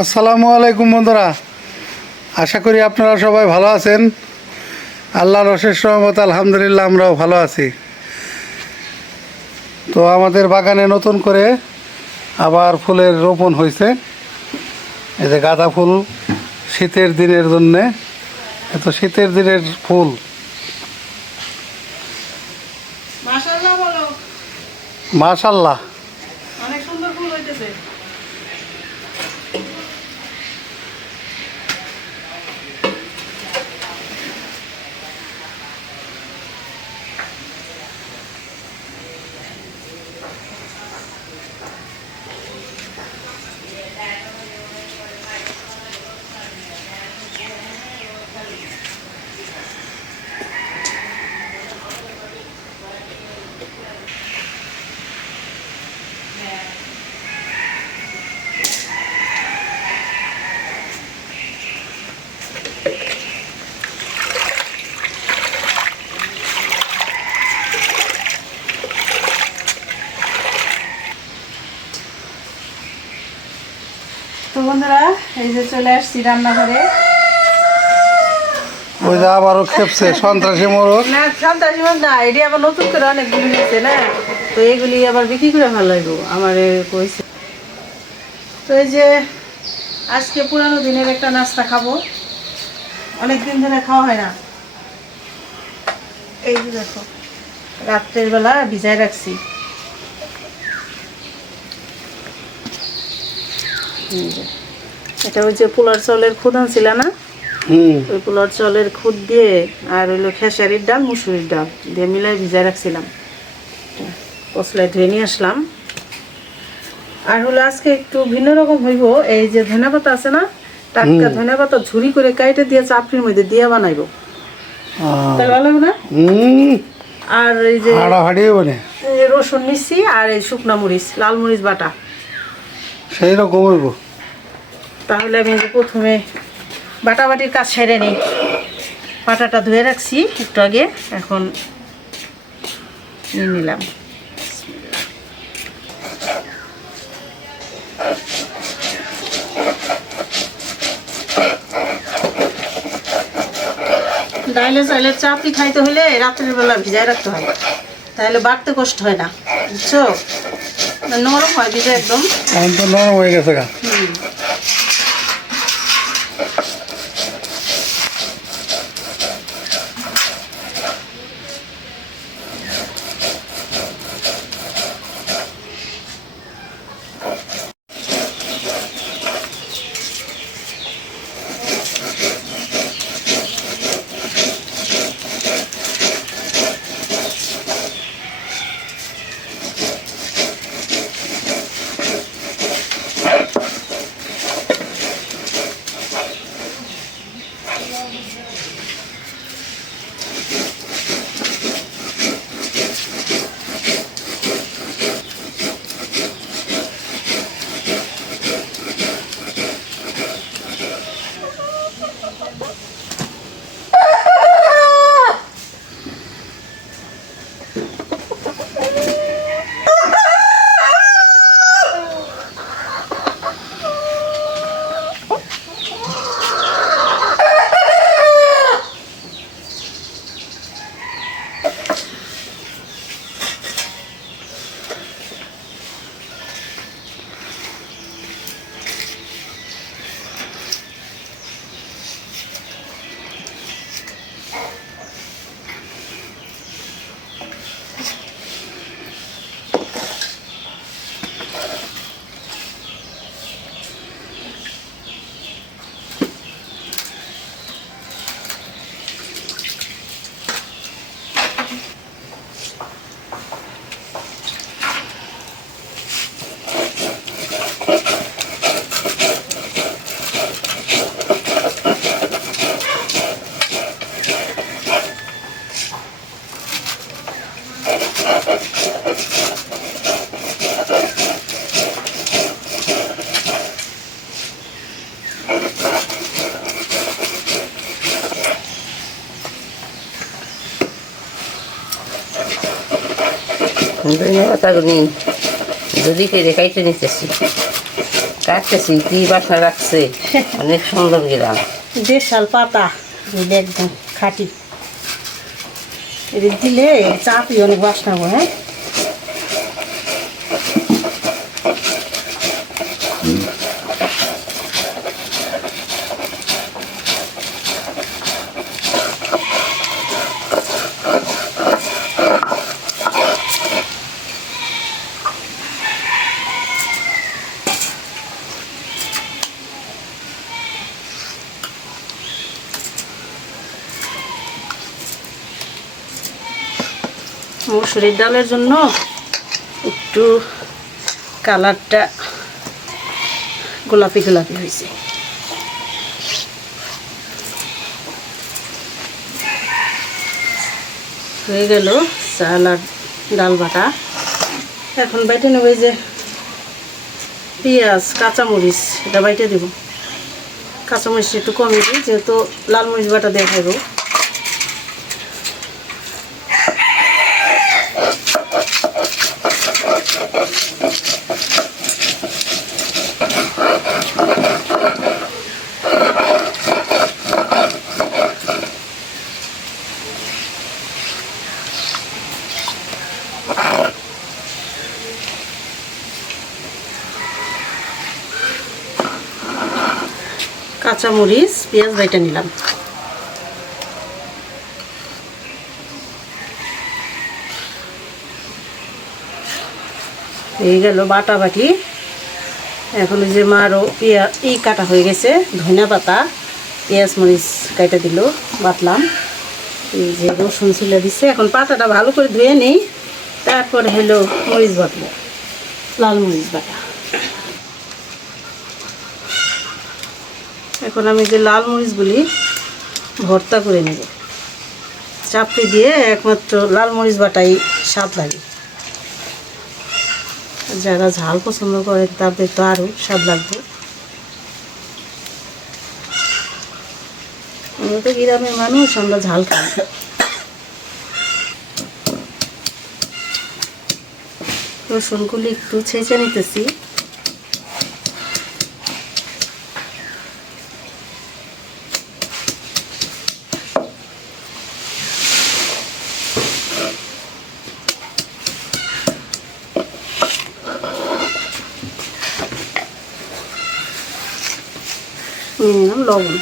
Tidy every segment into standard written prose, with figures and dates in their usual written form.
আসসালামু আলাইকুম বন্ধুরা, আশা করি আপনারা সবাই ভালো আছেন। আল্লাহর অশেষ রহমত, আলহামদুলিল্লাহ আমরাও ভালো আছি। তো আমাদের বাগানে নতুন করে আবার ফুলের রোপণ হয়েছে। এই যে গাঁদা ফুল, শীতের দিনের জন্যে, এত শীতের দিনের ফুল। মাশাআল্লাহ বলো, মাশাআল্লাহ, অনেক সুন্দর ফুল হইতেছে। তো বন্ধুরা, এই যে চলে আসছি রান্নাঘরে। ওই যে আবারও খেপছে সন্ত্রাসী মোরগ। না, সন্ত্রাসী মাছ না, এটি আবার নতুন করে অনেকগুলি হয়েছে না, তো এগুলি আবার বিক্রি করে ভালো লাগবে আমার কইছে। তো এই যে আজকে পুরানো দিনের একটা নাস্তা খাবো, অনেক দিন ধরে খাওয়া হয় না। এই যে দেখো, রাত্রের বেলা ভিজায় রাখছি। এটা ওই যে পোলার চাউলের খুদ আনছিল না, ওই পোলার চাউলের খুদ দিয়ে আর হইলো খেসারির ডাল, মুসুরির ডাল দিয়ে মিলাই ভিজায় রাখছিলাম, পশলায় ধুয়ে নিয়ে আসলাম। আর হলো আজকে একটু ভিন্ন রকম হইব। এই যে ধনেপাতা আছে না, টাটকা ধনেপাতা ঝুরি করে কাইটে দিয়ে চাপড়ির মধ্যে দিয়ে বানাইবো, তাহলে ভালো হবে না? আর এই যে রসুন নিচ্ছি, আর এই শুকনা মরিচ, লাল মরিচ বাটা, সেই রকম হইব। তাহলে আমি প্রথমে বাটাবাটির কাজ সেরে নিই। পাটাটা ধুয়ে রাখছি একটু আগে, এখন নিয়ে নিলাম। ডাইলে চাইলে চাপড়ি খাইতে হলে রাত্রের বেলা ভিজায় রাখতে হয়, তাহলে বাড়তে কষ্ট হয় না, বুঝছো? নরম হয় ভিজা একদম, তো নরম হয়ে গেছে গা। ধন্যবাদ, যদি কে দেখাইতে নিতেছি। কাটতেছি কি বাসা রাখছে অনেক সুন্দর গ্রাম। দেশাল পাতা দিলে একদম খাঁটি, এদের দিলে চাপি অনেক বাসনা হয়। হ্যাঁ, মসুরির ডালের জন্য একটু কালারটা গোলাপি গোলাপি হয়েছে। হয়ে গেল চাল আর ডাল বাটা। এখন বাইটে নেব এই যে পেঁয়াজ কাঁচামরিচ, এটা বাইটে দেব। কাঁচামরিচ একটু কমে দিই যেহেতু লাল মরিচ বাটা দিয়ে খাইব। কাঁচামরিচ পেঁয়াজ বাইটা নিলাম। এই গেল বাটা বাটি। এখন যে মারও কাটা হয়ে গেছে, ধনিয়া পাতা পেঁয়াজ মরিচ কাটা দিল, বাটলাম। এই যে রসুন ছিলে দিচ্ছে। এখন পাতাটা ভালো করে ধুয়ে নিই, তারপরে হলো মরিচ বাটবো, লাল মরিচ বাটা। এখন আমি যে লাল মরিচগুলি ভর্তা করে নেব। চাপড়ি দিয়ে একমাত্র লাল মরিচ বাটাই স্বাদ লাগে। যারা ঝাল পছন্দ করে তাদের তো আরও স্বাদ লাগবে। আমরা তো গ্রামের মানুষ, আমরা ঝাল খাই। রসুনগুলি একটু ছেঁচে নিতেছি। লবণ,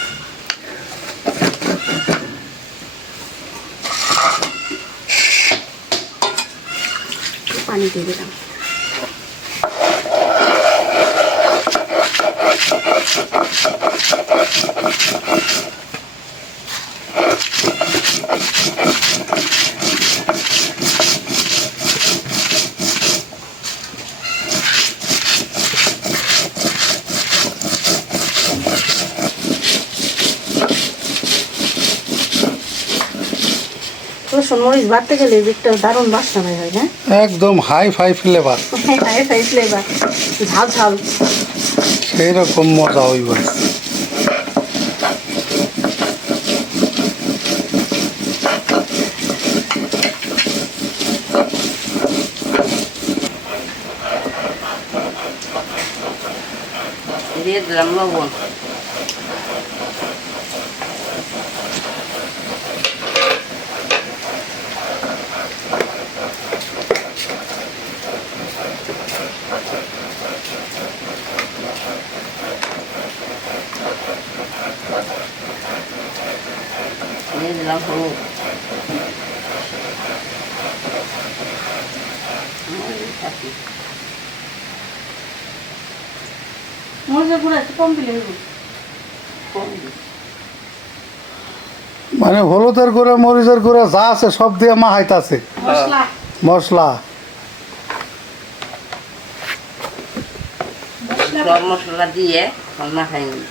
পানি দিয়ে দিলাম। রসুন মরিচ বাড়তে গেলে একটা দারুণ বাসনা হয় না? একদম hi fi flavour, hi fi flavour, ঝাল ঝাল, সেই রকম মজা হইব। দিয়ে দিলাম লবণ। দিয়ে দিলাম হলুদ। মরিচের গুঁড়া একটু কম দিলে হইব। মানে হলুদের গুঁড়া মরিচের গুঁড়া যা আছে সব দিয়ে মাহাইতাছে মশলা মশলা। সব মশলা দিয়ে মাখাইনি।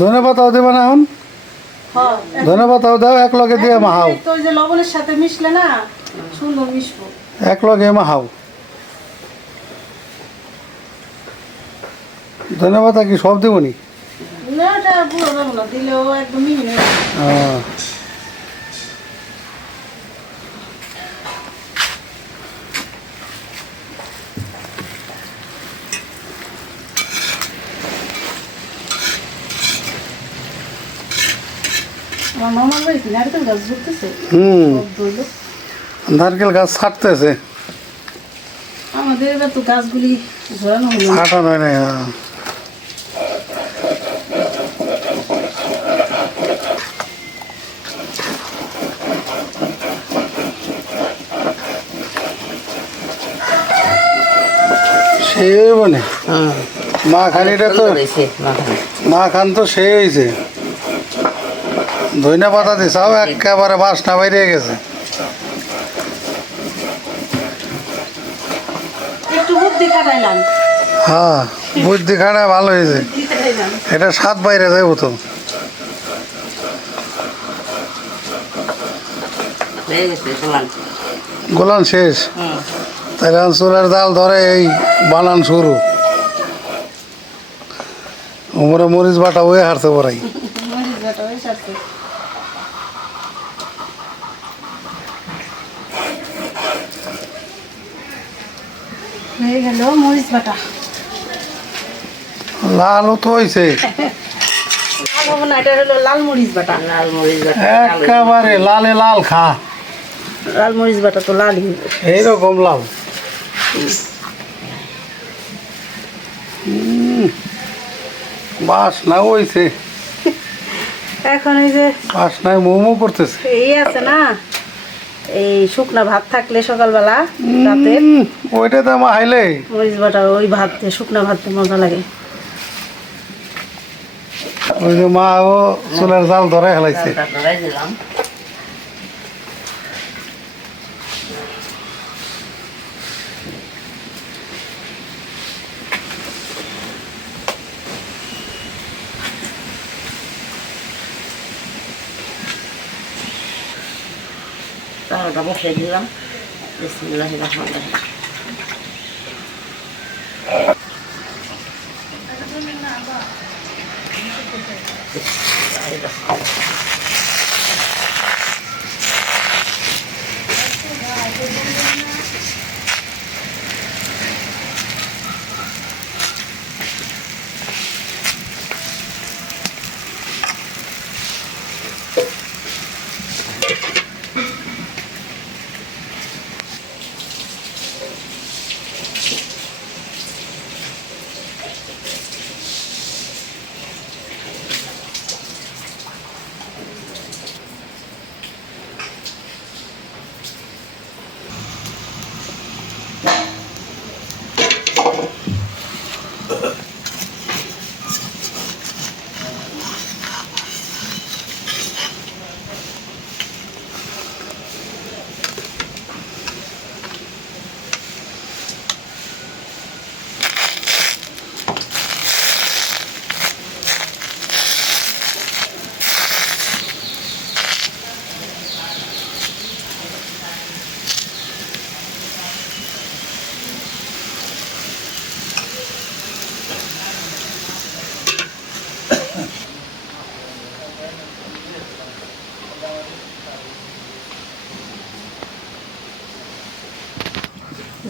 ধনে পাতাও দেবে না এখন? হ্যাঁ, ধনে পাতাও দাও, এক লগে দিয়ে মাহাও, তো ওই যে লবণের সাথে মিশলে না সুন্দর মিশবো। এক লগে মাহাও। ধনে পাতা কি সব দেবনি? না, এটা পুরো দেবো না, দিলেও একদম মিহি হয়ে যাবে। আমার মামার বাড়িতে নারকেল গাছ ঝুলতেছে হুম ধরলো। নারকেল গাছ ছাড়তেছে, আমাদের এবার তো গাছগুলি ঝরানো হলো না। ছাটা নয় না। সেই মানে মা খানিটা তো হয়েছে মাখানি। মা খান তো সেই হয়েছে। ধইনা পাতা দিছাও একেবারে বাসনা বাইরে গেছে। একটু বুদ্ধি খাটাইলাম হ্যাঁ বুদ্ধি খাটা ভালো হয়েছে, এটা স্বাদ বাইরে যাইব তো। হয়ে গেছে তোমার। গোলান শেষ, তাহলে এখন চুলের জাল ধরে এই বানান শুরু। উমরে মরিচ বাটা ওয়ে হারতে পড়াই। মরিচ বাটা হয়ে যাচ্ছে। হয়ে গেল মরিচ বাটা। লালও তো হয়েছে লাল হবে না, এটা হলো লাল মরিচ বাটা। লাল মরিচ বাটা, কালো একেবারে লালে লাল খা, লাল মরিচ বাটা তো লালই। এইরকম লাল। বাসনা হয়েছে, এখন এই যে বাসনায় মোমো করতেছে। এই আছে না, এই শুকনা ভাত থাকলে সকালবেলা রাতে ওইটা তো আমার হাইলে মরিচ বাটা, ওই ভাত শুকনা ভাত মজা লাগে। ওই যে মা ও চুলের জাল ধরে হেলাইছে। চালটা ধরাই দিলাম। চালটা বসিয়ে দিলাম। বিসমিল্লাহির রহমানির রহিম।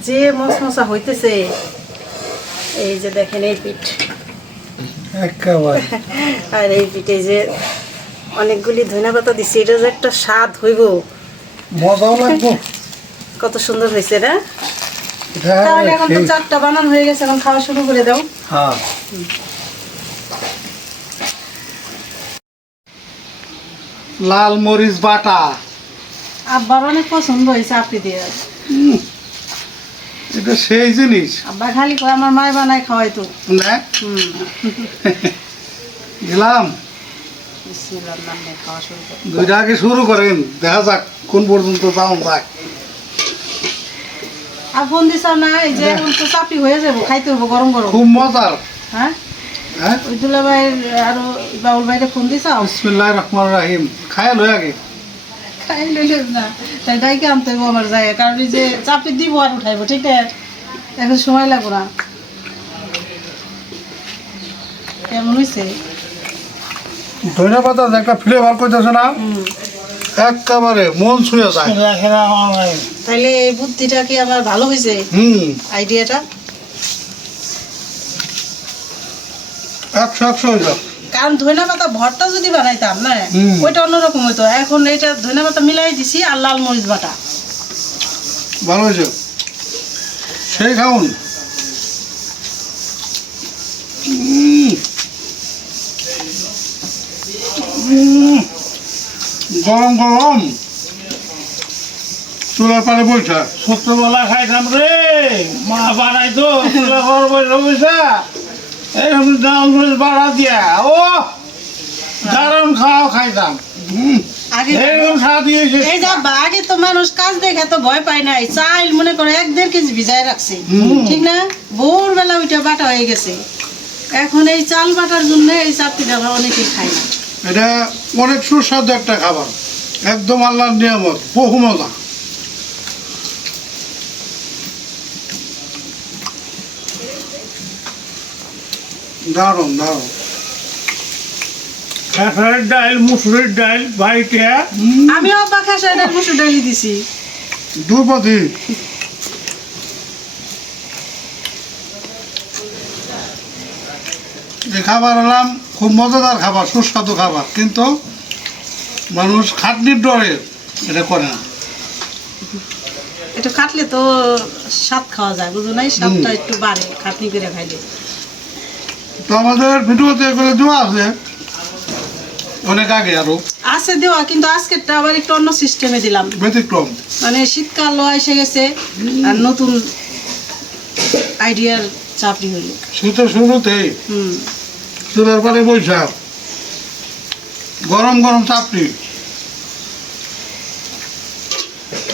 যে মশমশা হইতেছে, এই যে দেখেন এই পিঠ, একেবারে আর এই পিঠে যে অনেকগুলি ধনে পাতা দিছি, এটা যে একটা স্বাদ হইব, মজাও লাগবো। কত সুন্দর হয়েছে না। এটা তাহলে এখন তো সেই- চারটা বানানো হয়ে গেছে, এখন খাওয়া শুরু করে দাও। হ্যাঁ লাল মরিচ বাটা, আব্বার অনেক পছন্দ হয়েছে আপনি দিয়ে। এটা সেই জিনিস আব্বা খালি কয় আমার মায় বানায় খাওয়াইতো। না। দিলাম বিসমিল্লাহির নামে খাওয়া শুরু করো। দুইটা আগে শুরু করেন, দেখা যাক কোন পর্যন্ত যাও যাক। আর ফোন দিছ না, এই যে এখন তো চাপি হয়ে যাবো, খাইতে হবো গরম গরম। খুব মজার। হ্যাঁ, হ্যাঁ ওই দুলা ভাইয়ের আরো বাউল ভাইরে ফোন দিছ, বিসমিল্লাহির রহমানির রহিম। খায়া লই আগে। খাই লইলেন না, তাই ডাইকে আনতে হইব আমার যায়, কারণ এই যে চাপি দিব আর উঠাইবো, ঠিক আছে, এখন সময় লাগবো না। কেমন হয়েছে? ধনিয়া পাতা যে একটা ফ্লেভার করতেছে না, একেবারে মন ছুঁয়ে যায়। তাইলে এই বুদ্ধিটা কি আমার ভালো হয়েছে, আইডিয়াটা? 100 হয়ে যাও। কারণ ধনিয়া পাতা ভর্তা যদি বানাইতাম না ওইটা অন্যরকম হতো। এখন এটা ধনিয়া পাতা মিলাই দিছি আর লাল মরিচ বাটা। ভালো হয়েছে, সেই খাউন। গরম গরম চুলার পারে বৈঠা। ছোট্টবেলা খাইতাম রে, মা বানাইতো চুলা ঘর বসে এইরকম ডাল মরিচ বাড়া দিয়া, ও দারুণ খাওয়া খাইতাম। আগে এইরকম স্বাদ দিয়েছে। এই যা আগে তো মানুষ কাজ দেখে তো ভয় পায় নাই, চাল মনে করে 1-1.5 কেজি ভিজায় রাখছে, ঠিক না? ভোরবেলা ওইটা বাটা হয়ে গেছে। এখন এই চাল বাটার জন্য এই চাটনিটা অনেকে খায় না। এটা অনেক সুস্বাদু একটা খাবার, একদম আল্লাহর নিয়ামত, বহু মজা। দারুণ দারুণ। খেসারির ডাল, মুসুরির ডাল বাড়িতে। আমি অব্বা খাসা এটা মুসুর ডালি দিছি। দুর্পতি এই খাবার হলাম খুব মজাদার খাবার, সুস্বাদু খাবার, কিন্তু মানুষ খাটনির ডরে এটা করে না। একটু খাটলে তো স্বাদ খাওয়া যায়, বুঝো নাই? স্বাদটা একটু বাড়ে খাটনি করে খাইলে। তো আমাদের ভিডিওতে এগুলো দেওয়া আছে অনেক আগে, আরো আছে দেওয়া, কিন্তু আজকেরটা আবার একটু অন্য সিস্টেমে দিলাম। ব্যতিক্রম। মানে শীতকালও এসে গেছে আর নতুন আইডিয়ার চাপড়ি হইল। শীতের শুরুতেই চুলার পারে বৈশাখ, গরম গরম চাপড়ি।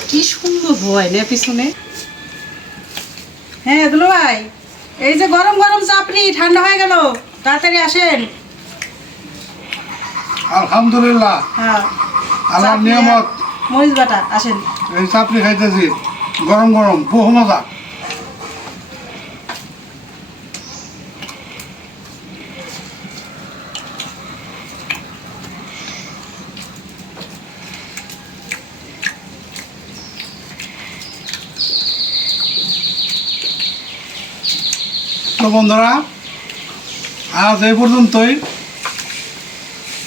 কি সুন্দর হয় না পিছনে। হ্যাঁ দুলো ভাই, এই যে গরম গরম চাপড়ি ঠান্ডা হয়ে গেল, তাড়াতাড়ি আসেন। আলহামদুলিল্লাহ, হ্যাঁ, আল্লাহর চাপড়ি নিয়ামত। আর মরিচ বাটা আসেন। এই চাপড়ি খাইতেছি গরম গরম, বহু মজা। তো বন্ধুরা, আজ এই পর্যন্তই।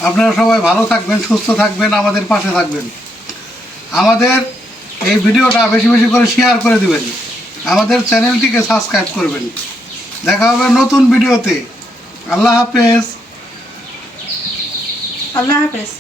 আপনারা সবাই ভালো থাকবেন, সুস্থ থাকবেন, আমাদের পাশে থাকবেন। আমাদের এই ভিডিওটা বেশি বেশি করে শেয়ার করে দিবেন, আমাদের চ্যানেলটিকে সাবস্ক্রাইব করবেন। দেখা হবে নতুন ভিডিওতে। আল্লাহ হাফেজ। আল্লাহ হাফেজ।